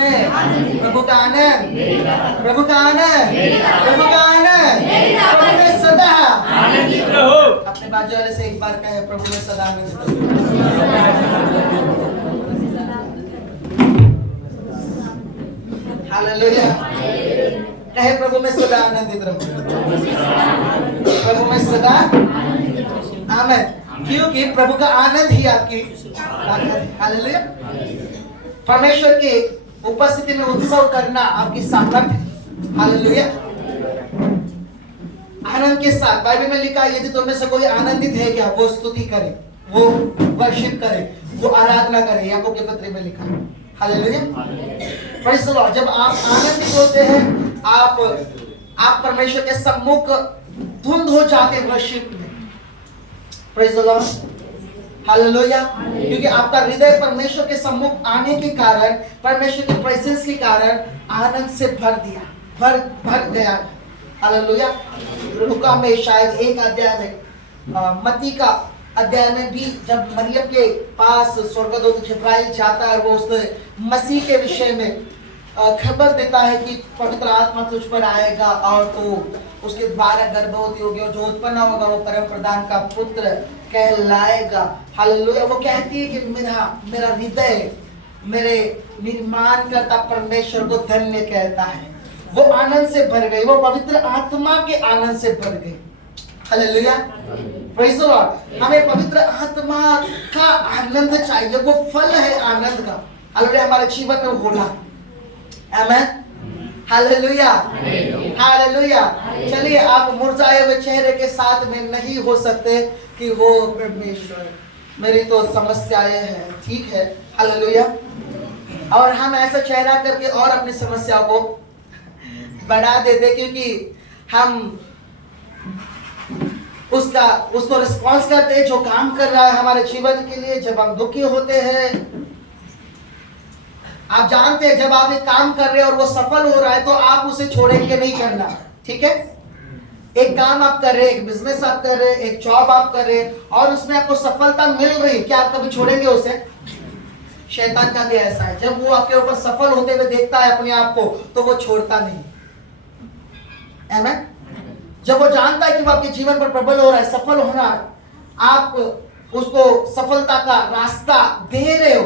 प्रभु का आनंद, प्रभु का आनंद, प्रभु का आनंद, प्रभु में सदा आनंदित रहो। अपने बाजू वाले से एक बार कहे, प्रभु में सदा आनंदित रहो। हालेलुया। कहे, प्रभु में सदा आनंदित रहो, प्रभु में सदा आनंद, क्योंकि प्रभु का आनंद ही आपकी ताकत है। हालेलुया। परमेश्वर की उपस्थिति में उत्सव करना आपकी सामर्थ्य है। हालेलुया। आनंद के साथ बाइबल में लिखा है, यदि तुम में से कोई आनंदित है क्या, वो स्तुति करे, वो वर्शिप करे, वो आराधना करे। याकूब के पत्र में लिखा है। हालेलुया। Praise the Lord. जब आप आनंदित होते हैं, आप परमेश्वर के सम्मुख धुंध हो जाते हैं वर्शिप में। Praise the Lord. हालेलुया। क्योंकि आपका हृदय परमेश्वर के सम्मुख आने के कारण, परमेश्वर की प्रेजेंस के कारण आनंद से भर गया। हालेलुया। लूका में शायद एक अध्याय में, मत्ती का अध्याय में भी, जब मरियम के पास स्वर्गदूत जिब्राइल जाता है, वो उसके मसीह के विषय में खबर देता है कि पवित्र आत्मा तुझ पर आएगा और तो उसके द्वारा गर्भवती होगी और जो उत्पन्न होगा वो परम प्रधान का पुत्र कहलाएगा। हालेलुया। वो कहती है कि मेरा हृदय मेरे निर्माण करता परमेश्वर को धन्य कहता है। वो आनंद से भर गई, वो पवित्र आत्मा के आनंद से भर गई। हालेलुया। Praise the Lord. हमें पवित्र आत्मा का आनंद चाहिए, वो फल है आनंद का। हालेलुया। हमारे जीवन में होना। आमेन। हालेलुया। हालेलुया। चलिए, आप मुरझाए हुए चेहरे के साथ में नहीं हो सकते कि वो परमेश्वर, मेरी तो समस्याएं हैं, ठीक है। हालेलुया। और हम ऐसा चेहरा करके और अपनी समस्याओं को बढ़ा देते, क्योंकि हम उसको रिस्पॉन्स करते हैं जो काम कर रहा है हमारे जीवन के लिए। जब हम दुखी होते हैं, आप जानते हैं, जब आप एक काम कर रहे हैं और वो सफल हो रहा है तो आप उसे छोड़ेंगे नहीं करना, ठीक है। एक काम आप कर रहे हैं, एक बिजनेस आप कर रहे हैं, एक जॉब आप कर रहे हैं और उसमें आपको सफलता मिल रही है, क्या आप कभी छोड़ेंगे उसे? शैतान का भी ऐसा है, जब वो आपके ऊपर सफल होते हुए देखता है अपने आप को, तो वो छोड़ता नहीं। आमेन। जब वो जानता है कि वो आपके जीवन पर प्रबल हो रहा है, सफल हो रहा है, आप उसको सफलता का रास्ता दे रहे हो,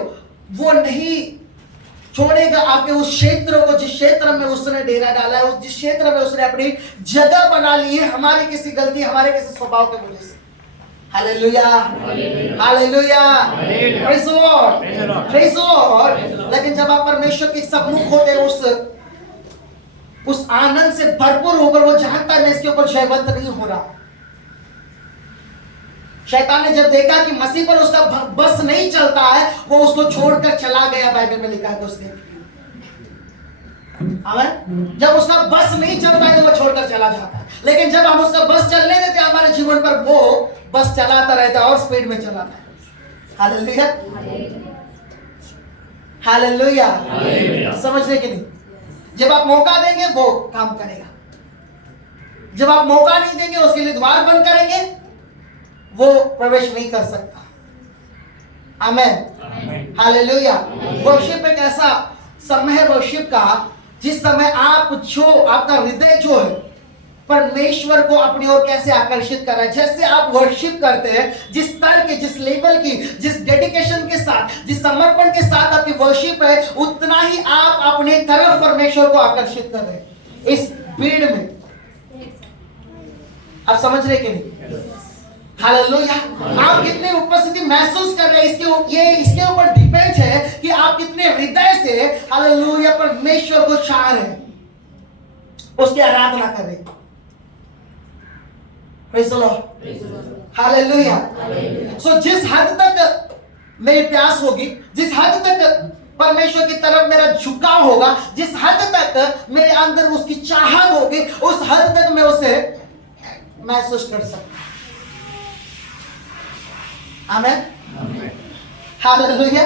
वो नहीं छोड़ेगा आपके उस क्षेत्र को जिस क्षेत्र में उसने डेरा डाला है, जिस क्षेत्र में उसने अपनी जगह बना ली है, हमारी किसी गलती, हमारे किसी स्वभाव के वजह से। Hallelujah. Hallelujah. Praise the Lord. Praise the Lord. लेकिन जब आप परमेश्वर के सम्मुख होते हैं, उस आनंद से भरपूर होकर, वो जानता है मैं इसके ऊपर जयवंत नहीं हो रहा। शैतान ने जब देखा कि मसीह पर उसका बस नहीं चलता है, वो उसको छोड़कर चला गया। बाइबल में लिखा है उसने। आमीन। जब उसका बस नहीं चलता है तो वो छोड़कर चला जाता है, लेकिन जब हम उसका बस चलने देते हैं हमारे जीवन पर, वो बस चलाता रहता है और स्पीड में चलाता है। हालेलुया। हालेलुया। समझने के लिए, जब आप मौका देंगे वो काम करेगा, जब आप मौका नहीं देंगे, उसके लिए द्वार बंद करेंगे, वो प्रवेश नहीं कर सकता। आमेन। हालेलुया। वर्शिप एक ऐसा समय है वर्शिप का, जिस समय आपका हृदय जो है परमेश्वर को अपनी ओर कैसे आकर्षित कर रहा है। जैसे आप वर्शिप करते हैं, जिस स्तर की, जिस लेवल की, जिस डेडिकेशन के साथ, जिस समर्पण के साथ आपकी वर्शिप है, उतना ही आप अपने तरफ परमेश्वर को आकर्षित कर रहे हैं इस भीड़ में। आप समझ रहे कि नहीं? हालेलुया। आप कितने उपस्थिति महसूस कर रहे हैं, इसके ऊपर डिपेंड है कि आप कितने हृदय से हालेलुया परमेश्वर को चाह रहे हैं, उसकी आराधना कर रहे हैं। Praise the Lord. हालेलुया। सो जिस हद तक मेरी प्यास होगी, जिस हद तक परमेश्वर की तरफ मेरा झुकाव होगा, जिस हद तक मेरे अंदर उसकी चाहत होगी, उस हद तक मैं उसे महसूस कर सकता हूं। आमेन। हालेलुया।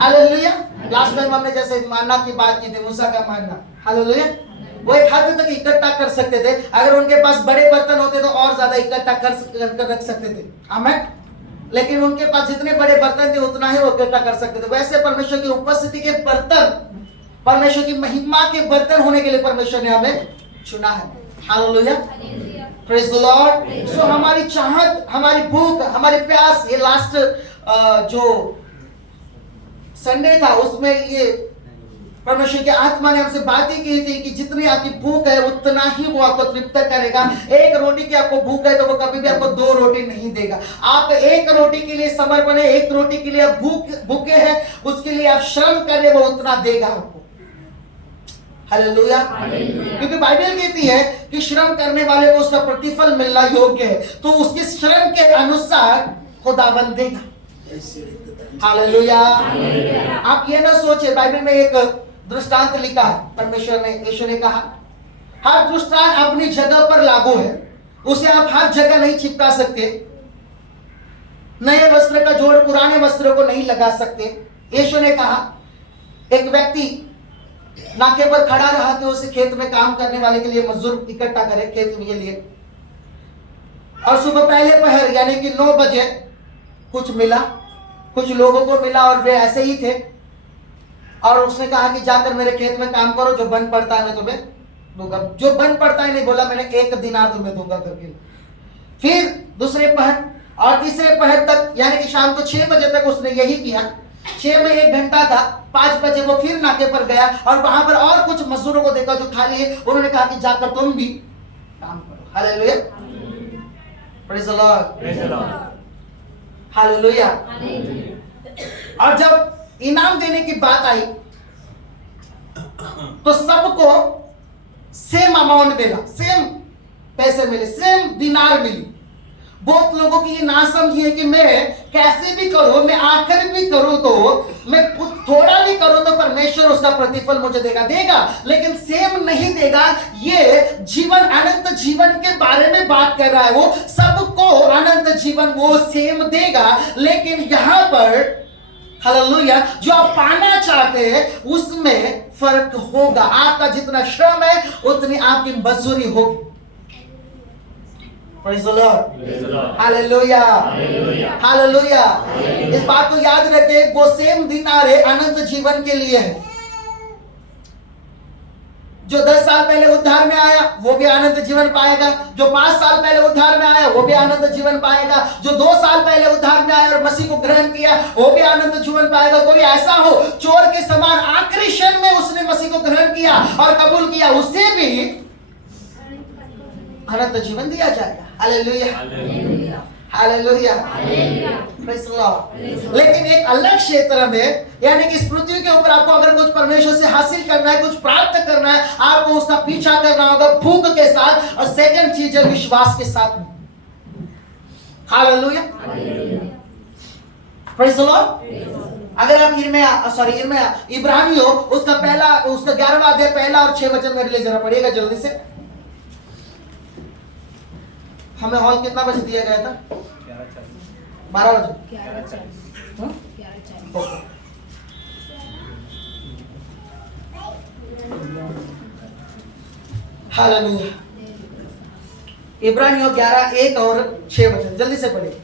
हालेलुया। लास्ट टाइम हमने जैसे मानना की बात की थी, मूसा का मानना। हालेलुया। वो एक हद तक इकट्ठा कर सकते थे, अगर उनके पास बड़े बर्तन होते तो और ज्यादा इकट्ठा कर रख सकते थे। आमेन। लेकिन उनके पास जितने बड़े बर्तन थे उतना ही वो इकट्ठा कर सकते थे। वैसे परमेश्वर की उपस्थिति के बर्तन परमेश्वर की महिमा के बर्तन होने के लिए परमेश्वर ने हमें चुना है। Hallelujah, praise the Lord. So हमारी चाहत, हमारी भूख, हमारी प्यास, ये लास्ट जो संडे था उसमें ये परमेश्वर की आत्मा ने हमसे बातें की थी कि जितनी आपकी भूख है उतना ही वो आपको तृप्त करेगा। एक रोटी की आपको भूख है तो वो कभी भी आपको 2 रोटी नहीं देगा। आप एक रोटी के लिए समर्पण है, एक रोटी के लिए आप भूखे हैं, उसके लिए आप श्रम करें, वो उतना देगा आपको। हालेलुया। क्योंकि बाइबल कहती है कि श्रम करने वाले को उसका प्रतिफल मिलना योग्य है, तो उसके श्रम के अनुसार खुदावंद देगा। हालेलुया। आप ये ना सोचे, बाइबल में एक दृष्टांत लिखा है परमेश्वर ने, यीशु ने कहा हर दृष्टांत अपनी जगह पर लागू है, उसे आप हर जगह नहीं चिपका सकते। नए वस्त्र का जोड़ पुराने वस्त्रों को नहीं लगा सकते। यीशु ने कहा एक व्यक्ति नाके पर खड़ा रहा कि उसे खेत में काम करने वाले के लिए मजदूर इकट्ठा करे खेत के लिए, और सुबह पहले पहर यानी कि 9 बजे कुछ मिला, कुछ लोगों को मिला और वे ऐसे ही थे, और उसने कहा कि जाकर मेरे खेत में काम करो, जो बन पड़ता है मैं तुम्हें दूंगा। जो बन पड़ता है नहीं बोला, मैंने 1 दिनार तुम्हें दूंगा करके। फिर दूसरे पहर और तीसरे पहर तक यानी कि शाम को 6 बजे तक उसने यही किया। 6 में 1 घंटा था, 5 बजे वो फिर नाके पर गया और वहां पर और कुछ मजदूरों को देखा जो खाली है। उन्होंने कहा कि जाकर तुम भी काम करो। Hallelujah, praise the Lord, hallelujah. और जब इनाम देने की बात आई तो सबको सेम अमाउंट मिला, सेम पैसे मिले, सेम दिनार मिली। बहुत लोगों की ये ना समझिए कि मैं कैसे भी करूं, मैं आकर भी करूं, तो मैं थोड़ा भी करूं तो परमेश्वर उसका प्रतिफल मुझे देगा, लेकिन सेम नहीं देगा। ये जीवन, अनंत जीवन के बारे में बात कर रहा है। वो सबको अनंत जीवन वो सेम देगा, लेकिन यहां पर हालेलुया जो आप पाना चाहते हैं उसमें फर्क होगा। आपका जितना श्रम है उतनी आपकी मजदूरी होगी। Praise the Lord, hallelujah, hallelujah. इस बात को याद रखें, वो सेम दिनार है अनंत जीवन के लिए है। जो 10 साल पहले उद्धार में आया वो भी अनंत जीवन पाएगा, जो 5 साल पहले उद्धार में आया वो भी अनंत जीवन पाएगा, जो 2 साल पहले उद्धार में आया और मसीह को ग्रहण किया वो भी अनंत जीवन पाएगा। कोई ऐसा हो चोर के समान आखिरी क्षण में उसने मसीह को ग्रहण किया और कबूल किया, उसे भी अनंत जीवन दिया जाएगा। Hallelujah, hallelujah, praise the Lord. लेकिन एक अलग क्षेत्र में यानी कि इस पृथ्वी के ऊपर आपको अगर कुछ परमेश्वर से हासिल करना है, कुछ प्राप्त करना है, आपको उसका पीछा करना होगा भूख के साथ, और सेकंड चीज है विश्वास के साथ में। Hallelujah, praise the Lord. अगर आप इब्रानियों उसका 11वां अध्याय 1 और 6 वचन मेरे लिए जरा पढ़िएगा जल्दी से। हमें हॉल कितना बजे दिया गया था? 12 बजे। हालेलुया। इब्रानियों 11:1 और 6 वचन जल्दी से पढ़िए।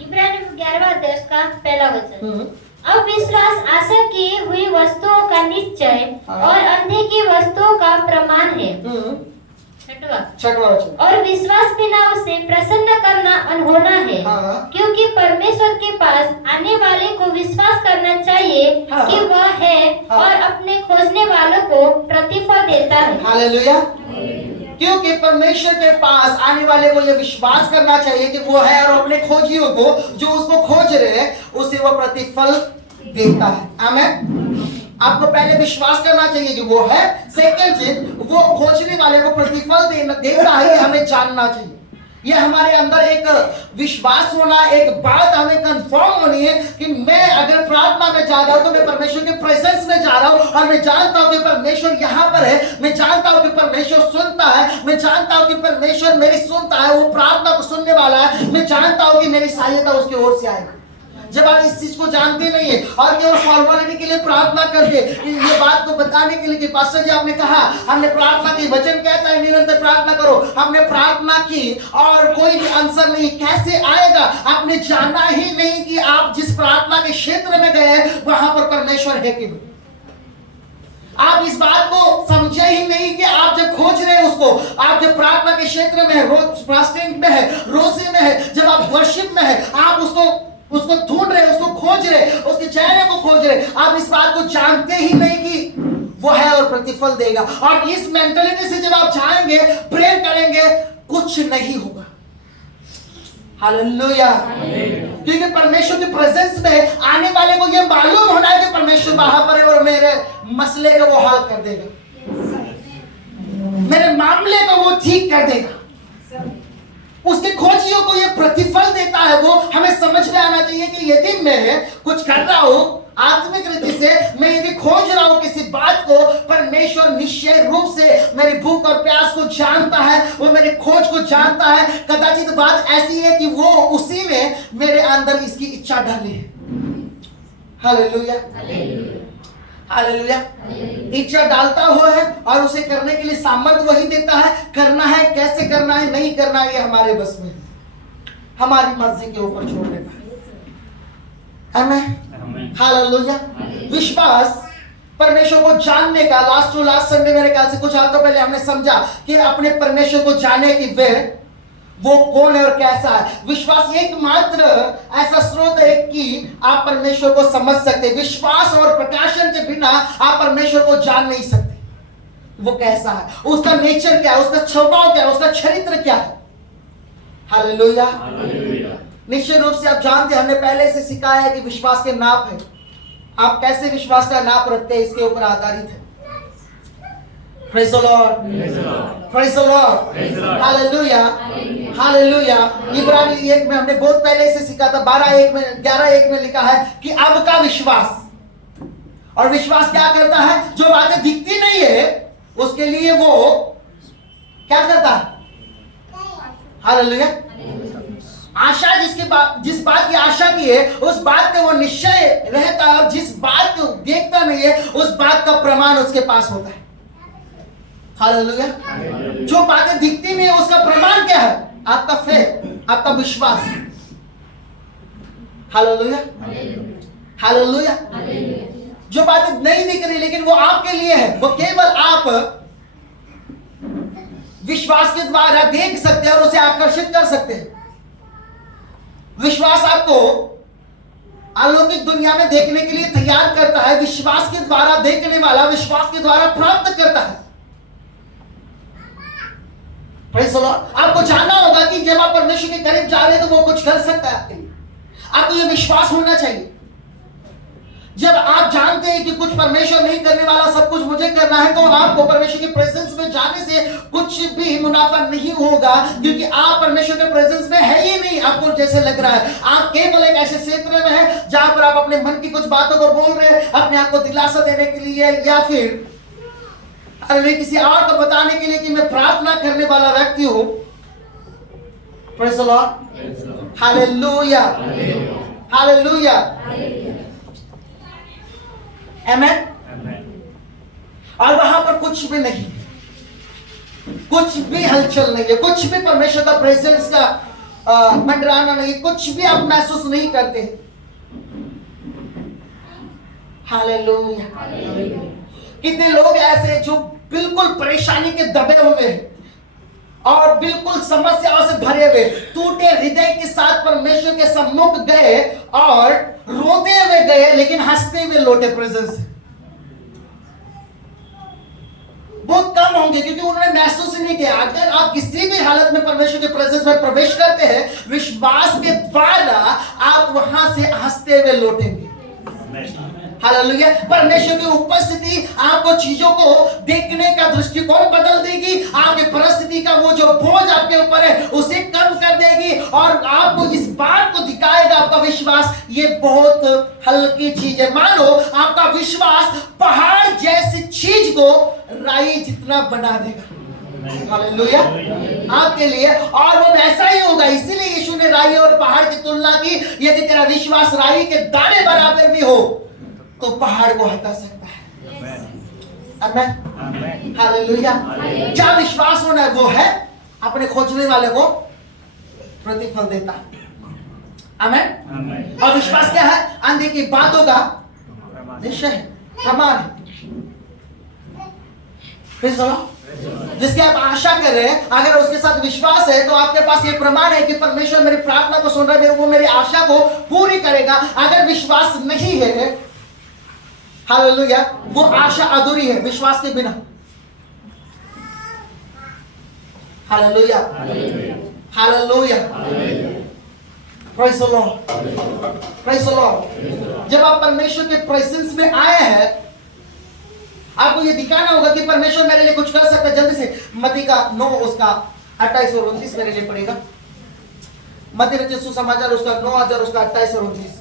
इब्रानियों 11वां अध्याय का 1 वचन। अब विश्वास आशा की हुई वस्तुओं का निश्चय और अंधे की वस्तुओं का प्रमाण है। 6वां वचन। और विश्वास बिना उसे प्रसन्न करना अनहोना है, क्योंकि परमेश्वर के पास आने वाले को विश्वास करना चाहिए कि वह है और अपने खोजने वालों को प्रतिफल देता है। हालेलुया। क्योंकि परमेश्वर के पास आने वाले को यह विश्वास करना चाहिए कि वो है और अपने खोजियों को जो उसको खोज रहे हैं उसे वो प्रतिफल देता है। आमीन। आपको पहले विश्वास करना चाहिए कि वो है, सेकंड चीज वो खोजने वाले को प्रतिफल देता है, हमें जानना चाहिए। ये हमारे अंदर एक विश्वास होना, एक बात हमें कंफर्म होनी है कि मैं अगर प्रार्थना में जा रहा हूं तो मैं परमेश्वर के प्रेजेंस में जा रहा हूं और मैं जानता हूं कि परमेश्वर यहां पर है, मैं जानता हूं कि परमेश्वर सुनता है, मैं जानता हूं कि परमेश्वर मेरी सुनता है, वो प्रार्थना को सुनने वाला है, मैं जानता हूं कि मेरी सहायता उसकी ओर से आएगी। जब आप इस चीज को जानते नहीं है और केवल फॉर्मेलिटी के लिए प्रार्थना करके ये बात को बताने के लिए कि पास्टर जी आपने कहा हमने प्रार्थना की, वचन कहता है निरंतर प्रार्थना करो, हमने प्रार्थना की और कोई भी आंसर नहीं, कैसे आएगा? आपने जाना ही नहीं कि आप जिस प्रार्थना के क्षेत्र में गए वहां पर परमेश्वर है कि नहीं। आप जब प्रार्थना के क्षेत्र में है, रोज फास्टिंग में है, रोजे में है, जब आप वर्शिप में है, आप उसको ढूंढ रहे, उसको खोज रहे, उसके चेहरे को खोज रहे, आप इस बात को जानते ही नहीं कि वो है और प्रतिफल देगा। और इस मेंटालिटी से जब आप जाएंगे, प्रेयर करेंगे, कुछ नहीं होगा। हालेलुया। क्योंकि परमेश्वर के प्रेजेंस में आने वाले को ये मालूम होना है कि परमेश्वर वहां पर है और मेरे मसले को वो हल कर देगा, मेरे मामले को वो ठीक कर देगा। उसके खोजियों को ये प्रतिफल देता है। वो हमें समझ में आना चाहिए कि यदि मैं कुछ कर रहा हूं आत्मिक रीति से, मैं यदि खोज रहा हूं किसी बात को, परमेश्वर निश्चय रूप से मेरी भूख और प्यास को जानता है, वो मेरे खोज को जानता है। कदाचित बात ऐसी है कि वो उसी में मेरे अंदर इसकी इच्छा डाली है। Hallelujah, hallelujah. इच्छा डालता हुआ है और उसे करने के लिए सामर्थ्य वही देता है। करना है, कैसे करना है, नहीं करना है, ये हमारे बस में, हमारी मर्जी के ऊपर छोड़ देता है। आमीन, हालेलुया। विश्वास परमेश्वर को जानने का, लास्ट टू लास्ट संडे मेरे ख्याल से कुछ हाथों पहले हमने समझा कि अपने परमेश्वर को जाने की वे वो कौन है और कैसा है। विश्वास एकमात्र ऐसा स्रोत है कि आप परमेश्वर को समझ सकते। विश्वास और प्रकाशन के बिना आप परमेश्वर को जान नहीं सकते। वो कैसा है, उसका नेचर क्या है, उसका स्वभाव क्या है, उसका चरित्र क्या है। हालेलुया। निश्चित रूप से आप जानते हैं, हमने पहले से सिखाया है कि विश्वास के नाप है। आप कैसे विश्वास का नाप रखते हैं इसके ऊपर आधारित है। Praise the Lord. Praise the Lord. Hallelujah. Hallelujah. इब्रानी 1 में हमने बहुत पहले से सीखा था, 11:1 में लिखा है कि अब का विश्वास। और विश्वास क्या करता है? जो बातें दिखती नहीं है उसके लिए वो क्या करता है? हालेलुया। आशा जिस बात की आशा की है उस बात का वो निश्चय रहता है, और जिस बात को देखता नहीं है उस बात का प्रमाण उसके पास होता है। हालेलुया। जो बातें दिखती नहीं है उसका प्रमाण क्या है? आपका फेथ, आपका विश्वास। Hallelujah, hallelujah. जो बातें नहीं दिख रही लेकिन वो आपके लिए है, वो केवल आप विश्वास के द्वारा देख सकते हैं और उसे आकर्षित कर सकते हैं। विश्वास आपको अलौकिक दुनिया में देखने के लिए तैयार करता है। विश्वास के द्वारा देखने वाला विश्वास के द्वारा प्राप्त करता है। Praise the Lord। आपको जानना होगा कि जब आप परमेश्वर के करीब जा रहे हैं तो वो कुछ कर सकता है आपके लिए। आपको ये विश्वास होना चाहिए। जब आप जानते हैं कि कुछ परमेश्वर नहीं करने वाला, सब कुछ मुझे करना है, तो आपको परमेश्वर के प्रेजेंस में जाने से कुछ भी मुनाफा नहीं होगा, क्योंकि आप परमेश्वर के प्रेजेंस में है ही नहीं। आपको जैसे लग रहा है आप केवल एक ऐसे क्षेत्र में है जहां पर आप अपने मन की कुछ बातों को बोल रहे हैं, अपने आप को दिलासा देने के लिए, या फिर अरे किसी और को बताने के लिए कि मैं प्रार्थना करने वाला व्यक्ति हूं। Praise the Lord। Hallelujah, hallelujah, amen. और वहां पर कुछ भी नहीं, कुछ भी हलचल नहीं है, कुछ भी परमेश्वर का प्रेजेंस का मंडराना नहीं, कुछ भी आप महसूस नहीं करते। हालेलुया। कितने लोग ऐसे जो बिल्कुल परेशानी के दबे हुए हैं और बिल्कुल समस्याओं से भरे हुए, टूटे हृदय के साथ परमेश्वर के सम्मुख गए और रोते हुए गए, लेकिन हंसते हुए लौटे प्रेजेंस से। बहुत कम होंगे, क्योंकि उन्होंने महसूस ही नहीं किया। अगर आप किसी भी हालत में परमेश्वर के प्रेजेंस में प्रवेश करते हैं, विश्वास के द्वारा आप वहां से हंसते हुए लौटेंगे। हालेलुया। परमेश्वर की उपस्थिति आपको चीजों को देखने का दृष्टिकोण बदल देगी। आपकी परिस्थिति का वो जो बोझ आपके ऊपर है उसे कम कर देगी, और आपको इस बात को दिखाएगा आपका विश्वास ये बहुत हल्की चीज है। मानो आपका विश्वास पहाड़ जैसी चीज को राई जितना बना देगा। हालेलुया। आपके लिए, और वो वैसा ही होगा। इसीलिए यीशु ने राई और पहाड़ की तुलना की। यदि तेरा विश्वास राई के दाने बराबर भी हो तो पहाड़ को हटा सकता है। आमेन, हालेलुया। क्या विश्वास होना है वो है अपने खोजने वाले को प्रतिफल देता है। आमेन। और विश्वास क्या है? अंधे की बातों का निश्चय है, प्रमाण है। जिसकी आप आशा कर रहे हैं, अगर उसके साथ विश्वास है तो आपके पास ये प्रमाण है कि परमेश्वर मेरी प्रार्थना को सुन रहा है, वो मेरी आशा को पूरी करेगा। अगर विश्वास नहीं है, हालेलुया, वो आशा अधूरी है विश्वास के बिना। Hallelujah, hallelujah, praise the Lord, praise the Lord. जब आप परमेश्वर के प्रेजेंस में आए हैं, आपको ये दिखाना होगा कि परमेश्वर मेरे लिए कुछ कर सकता है। जल्दी से मत्ती का 9 उसका 28 और 29 मेरे लिए पढ़ेगा। मत्ती रचित सुसमाचार उसका 9 अध्याय उसका 28 और 29।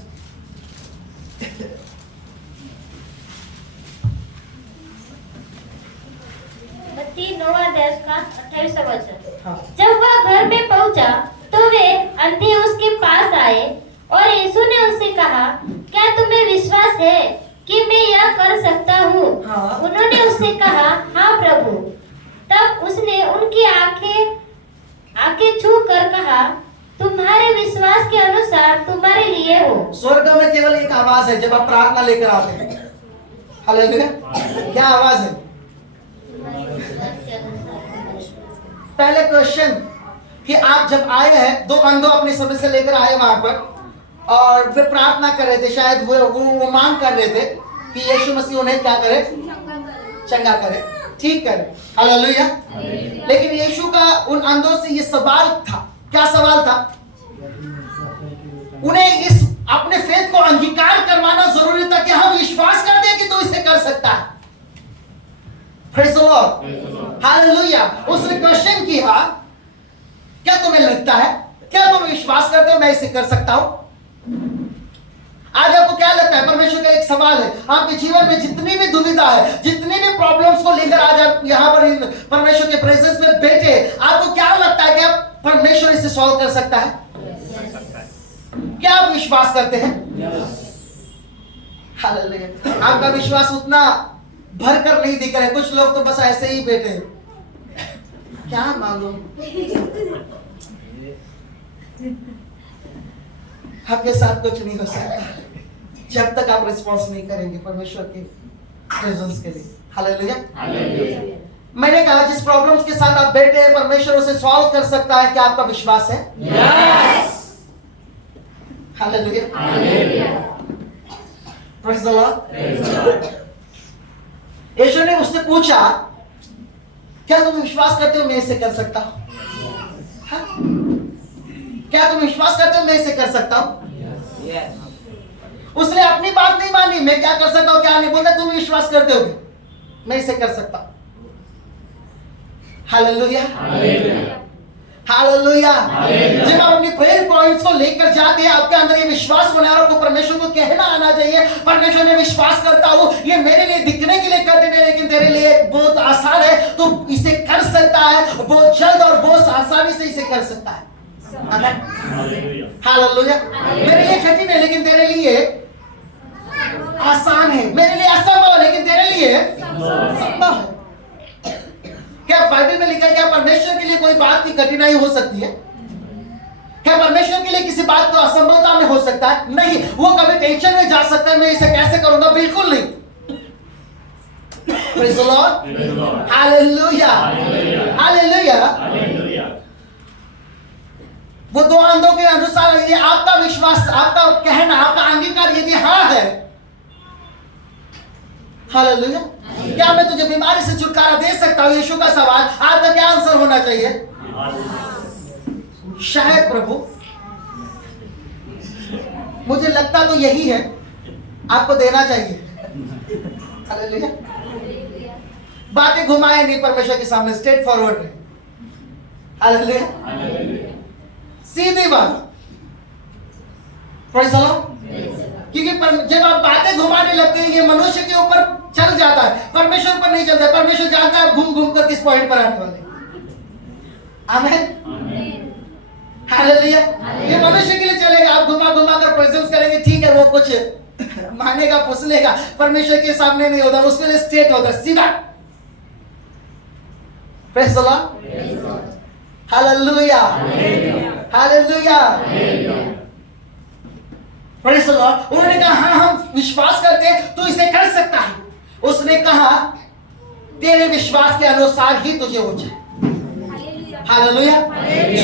मत्ती 9 अध्याय उसका 28वां वचन। हाँ। जब वह घर में पहुंचा तो वे अंधे उसके पास आए और यीशु ने उनसे कहा, क्या तुम्हें विश्वास है कि मैं यह कर सकता हूँ? हाँ। उन्होंने उससे कहा, हाँ प्रभु। तब उसने उनकी आंखें छू कर कहा, तुम्हारे विश्वास के अनुसार तुम्हारे लिए हो। स्वर्ग में केवल एक आवाज है जब आप प्रार्थना लेकर आते हैं। हालेलुया, क्या आवाज है? पहले क्वेश्चन कि आप जब आए हैं, 2 अंधों अपनी समस्या लेकर आए वहां पर और वे प्रार्थना कर रहे थे, शायद वो मांग कर रहे थे कि यीशु मसीह उन्हें क्या करे, चंगा करे, ठीक करे। हालेलुया। लेकिन यीशु का उन अंधों से ये सवाल था, क्या सवाल था? उन्हें इस अपने फेथ को अंगीकार करवाना जरूरी था कि हम विश्वास करते हैं कि तू इसे कर सकता है। Praise the Lord, hallelujah. उसने क्वेश्चन किया, क्या तुम्हें लगता है, क्या तुम विश्वास करते हो मैं इसे कर सकता हूं? आज आपको क्या लगता है? परमेश्वर का एक सवाल है, आपके जीवन में जितनी भी दुविधा है, जितनी भी प्रॉब्लम्स को लेकर आज आप यहां पर परमेश्वर के प्रेजेंस में बैठे, आपको क्या लगता है कि आप परमेश्वर इसे सॉल्व कर सकता है? क्या आप विश्वास करते हैं? हालेलुया। आपका विश्वास उतना भरकर नहीं दिख रहा है। कुछ लोग तो बस ऐसे ही बैठे हैं, क्या मालूम, आपके साथ कुछ नहीं हो सकता जब तक आप रिस्पॉन्स नहीं करेंगे परमेश्वर के प्रेजेंस के लिए। हालेलुया। मैंने कहा जिस प्रॉब्लम्स के साथ आप बैठे हैं, परमेश्वर उसे सॉल्व कर सकता है। क्या आपका विश्वास है? Yes. Hallelujah, praise the Lord. यीशु ने उससे पूछा, क्या तुम विश्वास करते हो मैं इसे कर सकता हूं? क्या तुम विश्वास करते हो मैं इसे कर सकता हूं? उसने अपनी बात नहीं मानी, मैं क्या कर सकता हूं क्या नहीं, बोलता तुम विश्वास करते हो मैं इसे कर सकता हूं। Hallelujah, hallelujah. जब आप अपनी प्रेयर पॉइंट्स को लेकर जाते हैं, आपके अंदर ये विश्वास होना है और आपको परमेश्वर को कहना आना चाहिए, परमेश्वर मैं विश्वास करता हूं, ये मेरे लिए दिखने के लिए कठिन है लेकिन तेरे लिए बहुत आसान है, तू इसे कर सकता है, बहुत जल्द और बहुत आसानी से इसे कर सकता है। हालेलुया। मेरे लिए कठिन है लेकिन तेरे लिए आसान है, मेरे लिए असंभव है लेकिन तेरे लिए संभव है। क्या बाइबल में लिखा है क्या परमेश्वर के लिए कोई बात की कठिनाई हो सकती है? क्या परमेश्वर के लिए किसी बात को असंभवता में हो सकता है? नहीं। वो कभी टेंशन में जा सकता है, मैं इसे कैसे करूंगा? बिल्कुल नहीं। Praise the Lord, hallelujah, hallelujah. वो 2 अंधों के अनुसार ये आपका विश्वास, आपका कहना, आपका अंगीकार यदि हाँ है, हालेलुया, क्या मैं तुझे बीमारी से छुटकारा दे सकता हूं? यीशु का सवाल, आपका क्या आंसर होना चाहिए? शायद प्रभु, मुझे लगता तो यही है, आपको देना चाहिए। हालेलुया। बातें घुमाए नहीं परमेश्वर के सामने, स्ट्रेट फॉरवर्ड है। हालेलुया, सीधी बात। Praise the Lord. क्योंकि जब आप बातें घुमाने लगते हैं, ये मनुष्य के ऊपर चल जाता है, परमेश्वर पर नहीं चलता है। परमेश्वर जानता है घूम घूम कर किस पॉइंट पर आने वाले। आमीन, हालेलुया। ये मनुष्य के लिए चलेगा, आप घुमा घुमा कर प्रेजेंस करेंगे, ठीक है, वो कुछ मानेगा फुसलेगा, परमेश्वर के सामने नहीं होता, उसके लिए स्ट्रेट होता है, सीधा। Praise the Lord, hallelujah, hallelujah, praise the Lord. उन्होंने कहा हाँ हम विश्वास करते हैं तू इसे कर सकता है। उसने कहा तेरे विश्वास के अनुसार ही तुझे हो जाए। हालेलुया।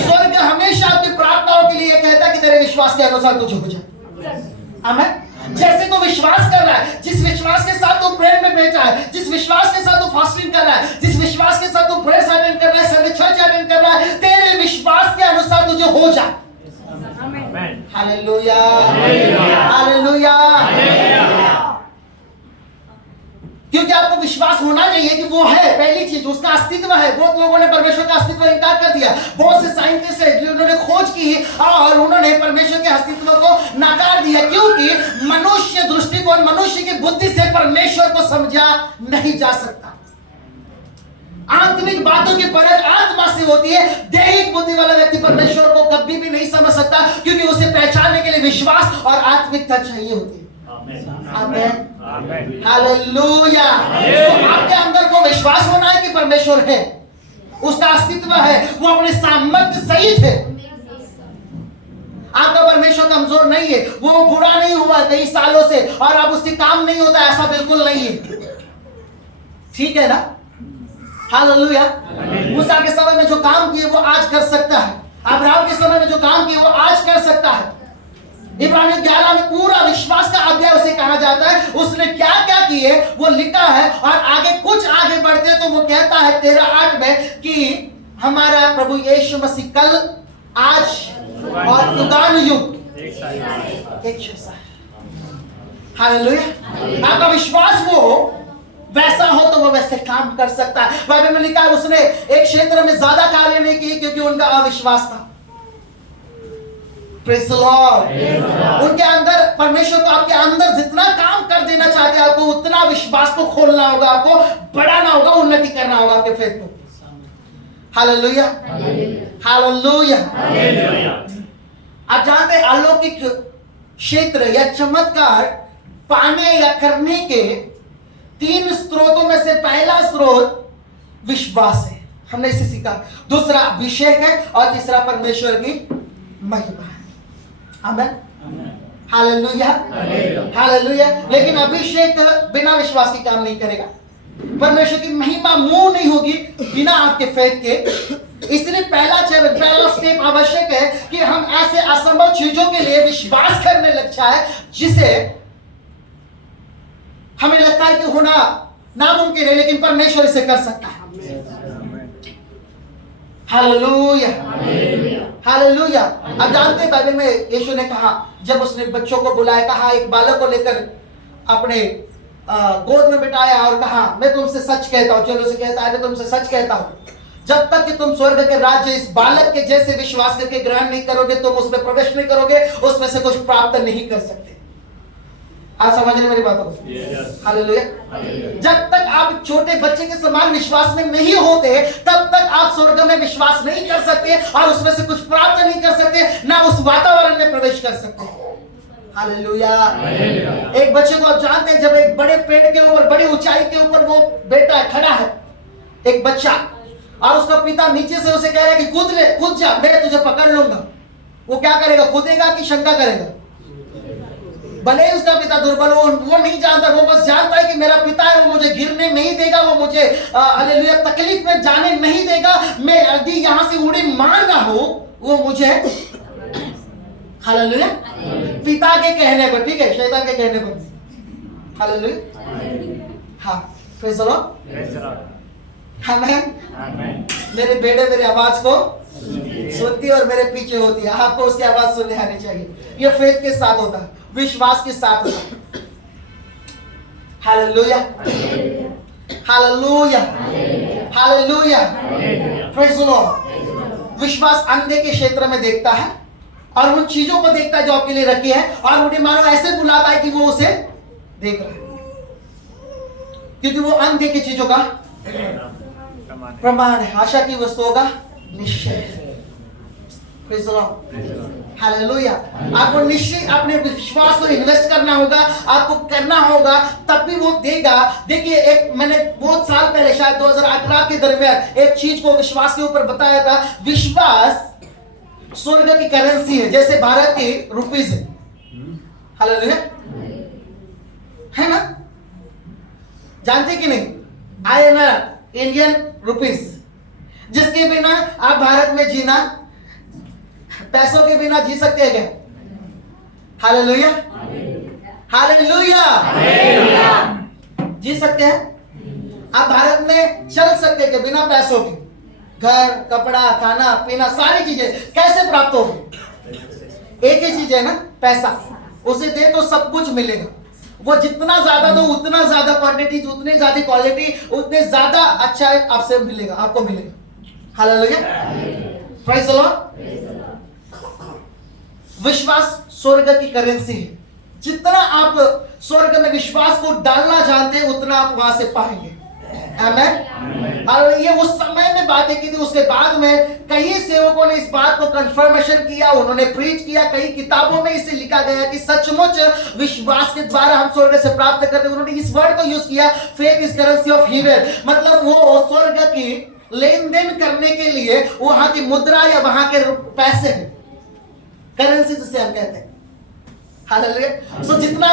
स्वर्ग हमेशा आपकी प्रार्थनाओं के लिए कहता है कि तेरे विश्वास के अनुसार तुझे हो जाए। आमीन। जैसे तू विश्वास कर रहा है, जिस विश्वास के साथ तू प्रेयर में बैठा है, जिस विश्वास के साथ तू फास्टिंग कर रहा है, जिस विश्वास के साथ तू प्रेयर अटेंड कर रहा है, संडे चर्च अटेंड कर रहा है, तेरे विश्वास के अनुसार तुझे हो जाए। Hallelujah, hallelujah. क्योंकि आपको विश्वास होना चाहिए कि वो है, पहली चीज उसका अस्तित्व है। बहुत लोगों ने परमेश्वर का अस्तित्व इनकार कर दिया। बहुत से साइंटिस्ट हैं जिन्होंने खोज की और उन्होंने परमेश्वर के अस्तित्व को नकार दिया, क्योंकि मनुष्य दृष्टिकोण, मनुष्य की बुद्धि से परमेश्वर को समझा नहीं जा सकता। आत्मिक बातों की परख आत्मा से होती है। दैहिक बुद्धि वाला व्यक्ति परमेश्वर को कभी भी नहीं समझ सकता, क्योंकि उसे पहचानने के लिए विश्वास और आत्मिकता चाहिए होती है। आमीन, हालेलुया। तो आपके अंदर वो विश्वास होना है कि परमेश्वर है, उसका अस्तित्व है, वो अपने सामर्थ्य सहित है। आपका परमेश्वर कमजोर नहीं है, वो बुरा नहीं हुआ कई सालों से और अब उससे काम नहीं होता, ऐसा बिल्कुल नहीं है। ठीक है ना? हालेलुया। मूसा के समय में जो काम किए वो आज कर सकता है। अब्राहम के समय में जो काम किए वो आज कर सकता है। इब्रानियों 11 में पूरा विश्वास का अध्याय उसे कहा जाता है। उसने क्या क्या किए वो लिखा है। और आगे कुछ आगे बढ़ते तो वो कहता है 13:8 में कि हमारा प्रभु यीशु मसीह कल, आज और युगान युग एक जैसा है। हालेलुया। आपका विश्वास वो वैसा हो तो वो वैसे काम कर सकता है। बाइबल में लिखा है उसने एक क्षेत्र में ज्यादा कार्य नहीं किए क्योंकि उनका अविश्वास था। Praise the Lord. उनके अंदर, परमेश्वर को आपके अंदर जितना काम कर देना चाहते हैं, आपको उतना विश्वास को खोलना होगा, आपको बढ़ाना होगा, उन्नति करना होगा आपके फेथ को। Hallelujah, hallelujah. आप जानते हैं अलौकिक क्षेत्र या चमत्कार पाने या करने के 3 स्रोतों में से पहला स्रोत विश्वास है, हमने इसे सीखा। दूसरा अभिषेक है और तीसरा परमेश्वर की महिमा है। आमीन, हालेलुया, हालेलुया। लेकिन अभिषेक बिना विश्वास के काम नहीं करेगा। परमेश्वर की महिमा मूव नहीं होगी बिना आपके फेथ के। इसलिए पहला चरण, पहला स्टेप आवश्यक है कि हम ऐसे असंभव चीजों के लिए विश्वास करने लग जाए जिसे हमें लगता है कि होना नामुमकिन है, लेकिन परमेश्वर इसे कर सकता है। Hallelujah, hallelujah. अब जानते हैं बाइबल में यीशु ने कहा, जब उसने बच्चों को बुलाया, कहा एक बालक को लेकर अपने गोद में बिठाया और कहा मैं तुमसे सच कहता हूं, चलो से कहता है मैं तुमसे सच कहता हूं, जब तक कि तुम स्वर्ग के राज्य इस बालक के जैसे विश्वास करके ग्रहण नहीं करोगे, तुम उसमें प्रवेश नहीं करोगे, उसमें से कुछ प्राप्त नहीं कर सकते। आप समझ रहे मेरी बातों को? हालेलुया। जब तक आप छोटे बच्चे के समान विश्वास में नहीं होते, तब तक आप स्वर्ग में विश्वास नहीं कर सकते और उसमें से कुछ प्राप्त नहीं कर सकते, ना उस वातावरण में प्रवेश कर सकते। हालेलुया। एक बच्चे को आप जानते हैं, जब एक बड़े पेड़ के ऊपर, बड़ी ऊंचाई के ऊपर वो बैठा खड़ा है एक बच्चा, और उसका पिता नीचे से उसे कह रहा है कि कूद ले, कूद जा, मैं तुझे पकड़ लूंगा। वो क्या करेगा? कूदेगा कि शंका करेगा? भले ही उसका पिता दुर्बल हो, वो नहीं जानता, वो बस जानता है कि मेरा पिता है, वो मुझे गिरने नहीं देगा, वो मुझे हालेलुया तकलीफ में जाने नहीं देगा। मैं यदि यहां से उड़ी मार रहा हूं, वो मुझे हालेलुया पिता के कहने पर, ठीक है, शैतान के कहने पर। हालेलुया। हाँ, प्रेज़ द लॉर्ड। आमीन। मेरे बेटे मेरी आवाज को सुनती और मेरे पीछे होती है। आपको उसकी आवाज सुनने आनी चाहिए। ये फेथ के साथ होता है, विश्वास के साथ होता है। Hallelujah, hallelujah, hallelujah. Praise the Lord. विश्वास अंधे के क्षेत्र में देखता है और उन चीजों को देखता है जो आपके लिए रखी है, और उन्हें मानो ऐसे बुलाता है कि वो उसे देख रहा है, क्योंकि वो अंधे की चीजों का प्रमाण है, आशा की वस्तुओं का निश्चय है। Praise the Lord. हालेलुया। आपको निश्चय अपने विश्वास को इन्वेस्ट करना होगा, आपको करना होगा, तब भी वो देगा। देखिए, एक मैंने बहुत साल पहले, शायद 2018 के दरमियान, एक चीज को विश्वास के ऊपर बताया था। विश्वास स्वर्ग की करेंसी है, जैसे भारत की रुपीज है। हालेलुया, है ना? जानते कि नहीं? INR, Indian rupees. जिसके बिना आप भारत में जीना, पैसों के बिना जी सकते हैं क्या? हालेलुया, हालेलुया, जी सकते हैं? आप भारत में चल सकते हैं क्या बिना पैसों के? घर, कपड़ा, खाना पीना, सारी चीजें कैसे प्राप्त होगी? एक ही चीज है ना, पैसा। उसे दे तो सब कुछ मिलेगा। वो जितना ज्यादा दो उतना ज्यादा क्वांटिटी, उतनी ज्यादा क्वालिटी, उतने ज्यादा अच्छा आपसे मिलेगा, आपको मिलेगा। Hallelujah, praise the Lord. विश्वास स्वर्ग की करेंसी है। जितना आप स्वर्ग में विश्वास को डालना जानते हैं उतना आप वहां से पाएंगे। आमेन। और ये उस समय में बातें की थी, उसके बाद में कई सेवकों ने इस बात को कंफर्मेशन किया, उन्होंने प्रीच किया। कई किताबों में इसे लिखा गया कि सचमुच विश्वास के द्वारा हम स्वर्ग से प्राप्त करते हैं। उन्होंने इस वर्ड को यूज किया, faith is currency of haven. मतलब वो स्वर्ग की लेन देन करने के लिए वहां की मुद्रा या वहां के पैसे हैं, करेंसी जिसे हम कहते हैं। हालेलुया। सो जितना